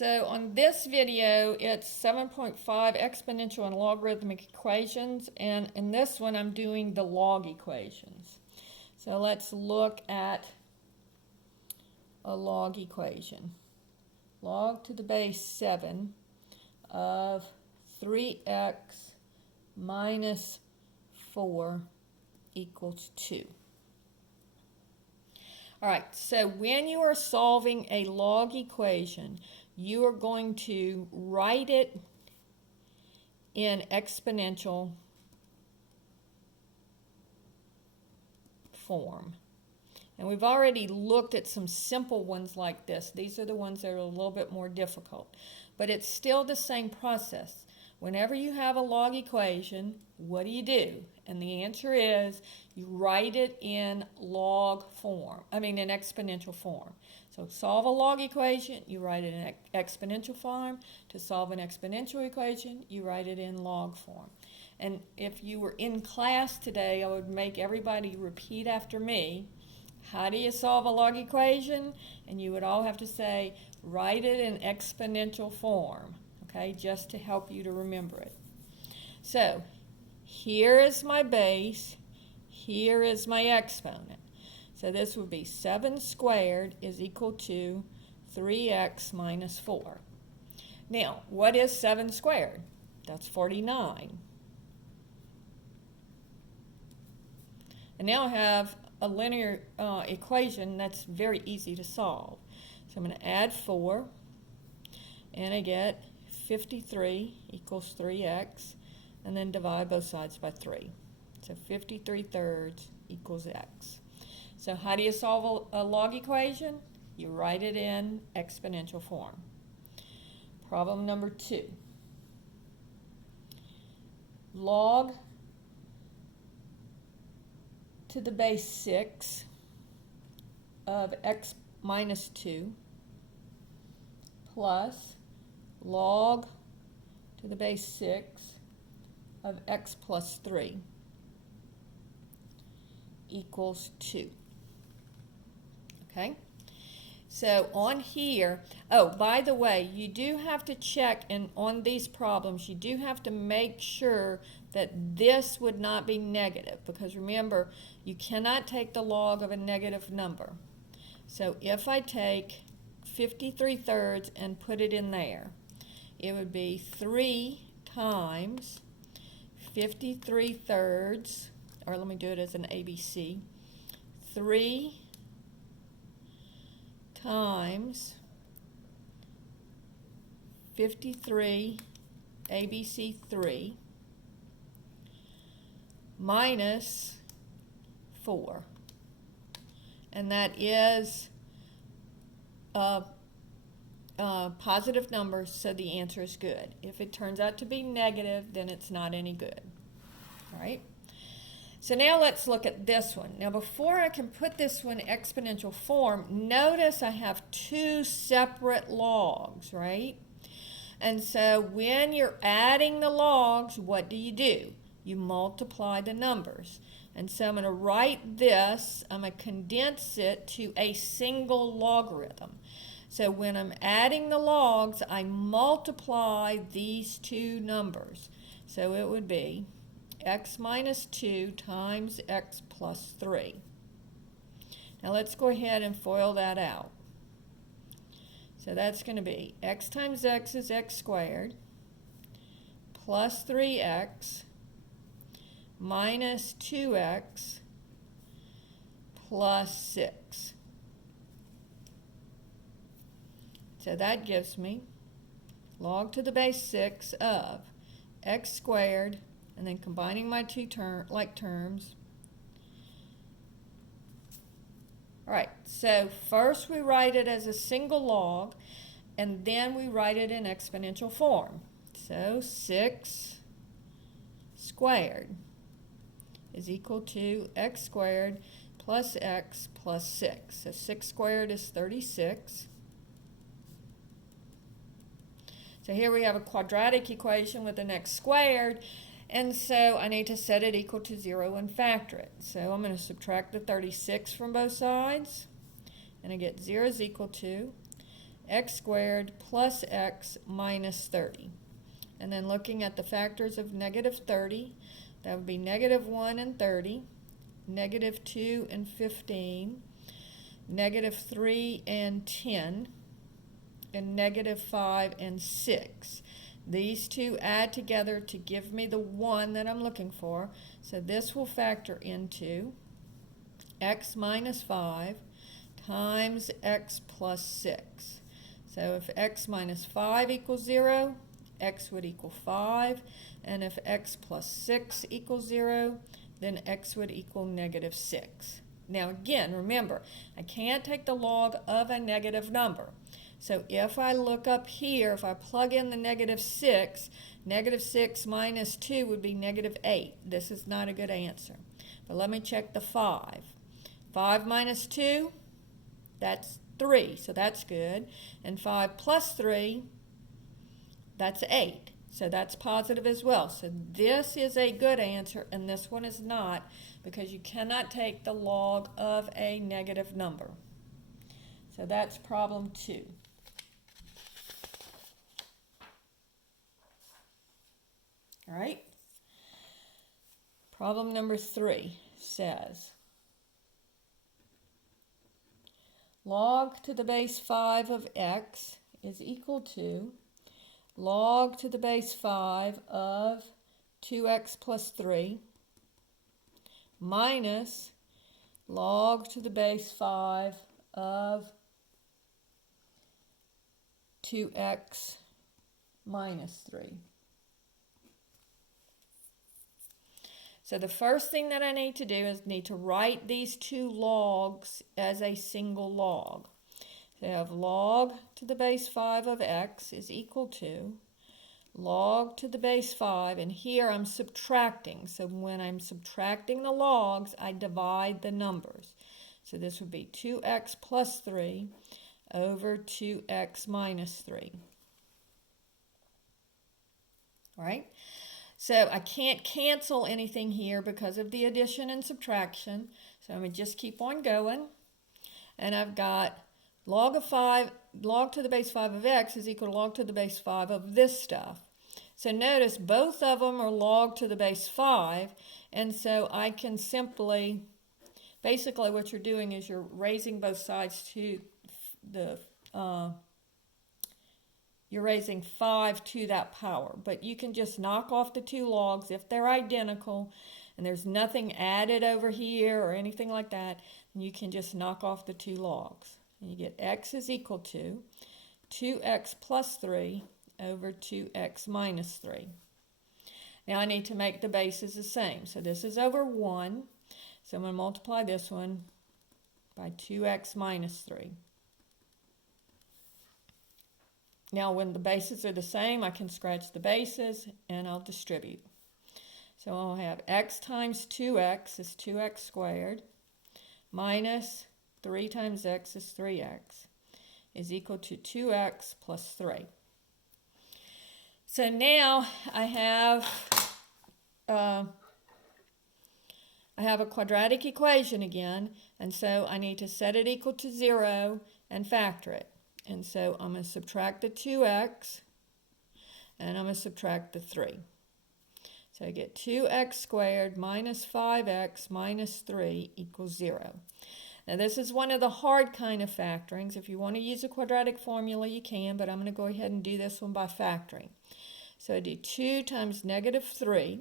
So on this video, it's 7.5 exponential and logarithmic equations, and in this one I'm doing the log equations. So let's look at a log equation. Log to the base 7 of 3x minus 4 equals 2. All right, so when you are solving a log equation, you are going to write it in exponential form. And we've already looked at some simple ones like this. These are the ones that are a little bit more difficult. But it's still the same process. Whenever you have a log equation, what do? And the answer is you write it in in exponential form. So solve a log equation, you write it in exponential form. To solve an exponential equation, you write it in log form. And if you were in class today, I would make everybody repeat after me. How do you solve a log equation? And you would all have to say, write it in exponential form, okay, just to help you to remember it. So here is my base, here is my exponent. So this would be 7 squared is equal to 3x minus 4. Now, what is 7 squared? That's 49. And now I have a linear equation that's very easy to solve. So I'm going to add 4, and I get 53 equals 3x, and then divide both sides by 3. So 53 thirds equals x. So how do you solve a log equation? You write it in exponential form. Problem number 2. Log to the base 6 of x minus 2 plus log to the base 6 of x plus 3 equals 2. Okay? So on here, oh, by the way, you do have to check, and on these problems, you do have to make sure that this would not be negative, because remember, you cannot take the log of a negative number. So if I take 53 thirds and put it in there, it would be 3 times 53 thirds, or let me do it as an ABC, 3 times 53 ABC 3 minus 4. And that is a positive number, so the answer is good. If it turns out to be negative, then it's not any good. All right? So now let's look at this one. Now before I can put this one in exponential form, notice I have 2 separate logs, right? And so when you're adding the logs, what do? You multiply the numbers. And so I'm going to write this, I'm going to condense it to a single logarithm. So when I'm adding the logs, I multiply these 2 numbers. So it would be x minus 2 times x plus 3. Now let's go ahead and FOIL that out. So that's going to be x times x is x squared plus 3x minus 2x plus 6. So that gives me log to the base 6 of x squared, and then combining my 2 like terms. All right, so first we write it as a single log, and then we write it in exponential form. So 6 squared is equal to x squared plus x plus 6. So 6 squared is 36. So here we have a quadratic equation with an x squared, and so I need to set it equal to 0 and factor it. So I'm going to subtract the 36 from both sides, and I get 0 is equal to x squared plus x minus 30. And then looking at the factors of negative 30, that would be negative 1 and 30, negative 2 and 15, negative 3 and 10, and negative 5 and 6. These two add together to give me the 1 that I'm looking for. So this will factor into x minus 5 times x plus 6. So if x minus 5 equals 0, x would equal 5. And if x plus 6 equals 0, then x would equal negative 6. Now again, remember, I can't take the log of a negative number. So if I look up here, if I plug in the negative 6 minus 2 would be negative 8. This is not a good answer. But let me check the 5. 5 minus 2, that's 3, so that's good. And 5 plus 3, that's 8. So that's positive as well. So this is a good answer, and this one is not, because you cannot take the log of a negative number. So that's problem 2. All right. Problem number 3 says log to the base 5 of x is equal to log to the base 5 of 2x plus 3 minus log to the base 5 of 2x minus 3. So the first thing that I need to do is need to write these two logs as a single log. So I have log to the base 5 of x is equal to log to the base 5, and here I'm subtracting. So when I'm subtracting the logs, I divide the numbers. So this would be 2x plus 3 over 2x minus 3. All right? So I can't cancel anything here because of the addition and subtraction. So I'm going to just keep on going. And I've got log to the base 5 of x is equal to log to the base 5 of this stuff. So notice both of them are log to the base 5. And so I can simply, basically what you're doing is you're raising both sides to the you're raising 5 to that power. But you can just knock off the two logs if they're identical and there's nothing added over here or anything like that. You can just knock off the two logs. And you get x is equal to 2x plus 3 over 2x minus 3. Now I need to make the bases the same. So this is over 1. So I'm going to multiply this one by 2x minus 3. Now when the bases are the same, I can scratch the bases and I'll distribute. So I'll have x times 2x is 2x squared minus 3 times x is 3x is equal to 2x plus 3. So now I have a quadratic equation again, and so I need to set it equal to 0 and factor it. And so I'm going to subtract the 2x, and I'm going to subtract the 3. So I get 2x squared minus 5x minus 3 equals 0. Now this is one of the hard kind of factorings. If you want to use a quadratic formula, you can, but I'm going to go ahead and do this one by factoring. So I do 2 times negative 3.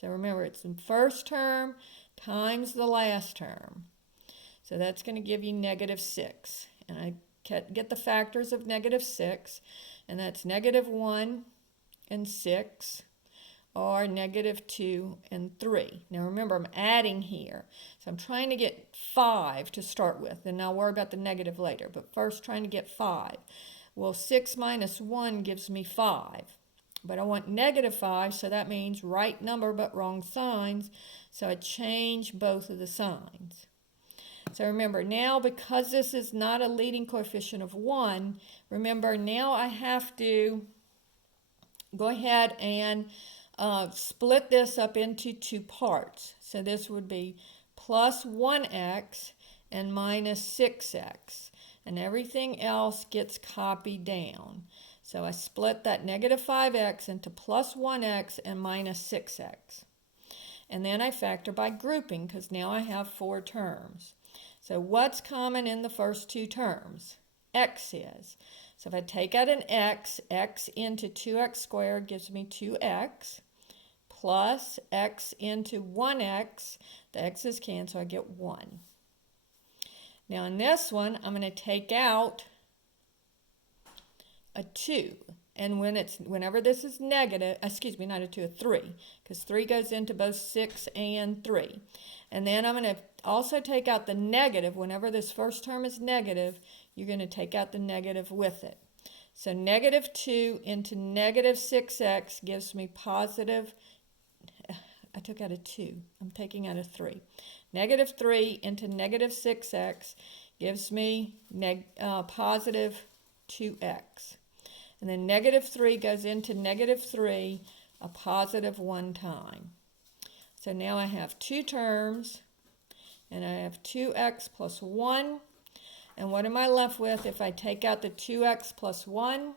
So remember, it's the first term times the last term. So that's going to give you negative 6. And I get the factors of negative 6, and that's negative 1 and 6, or negative 2 and 3. Now remember, I'm adding here. So I'm trying to get 5 to start with, and I'll worry about the negative later, but first trying to get 5. Well, 6 minus 1 gives me 5. But I want negative 5, so that means right number but wrong signs. So I change both of the signs. So remember, now because this is not a leading coefficient of 1, remember now I have to go ahead and split this up into two parts. So this would be plus 1x and minus 6x. and everything else gets copied down. So I split that negative 5x into plus 1x and minus 6x. And then I factor by grouping because now I have 4 terms. So what's common in the first 2 terms? X is. So if I take out an x, x into 2x squared gives me 2x, plus x into 1x, the x's cancel, I get 1. Now in this one, I'm going to take out a 2. And whenever this is negative, excuse me, not a 2, a 3, because 3 goes into both 6 and 3. And then I'm going to also take out the negative. Whenever this first term is negative, you're going to take out the negative with it. So negative 2 into negative 6x gives me positive, I took out a 2, I'm taking out a 3. Negative 3 into negative 6x gives me positive 2x. And then negative 3 goes into negative 3 a positive 1 time. So now I have 2 terms, and I have 2x plus 1. And what am I left with if I take out the 2x plus 1?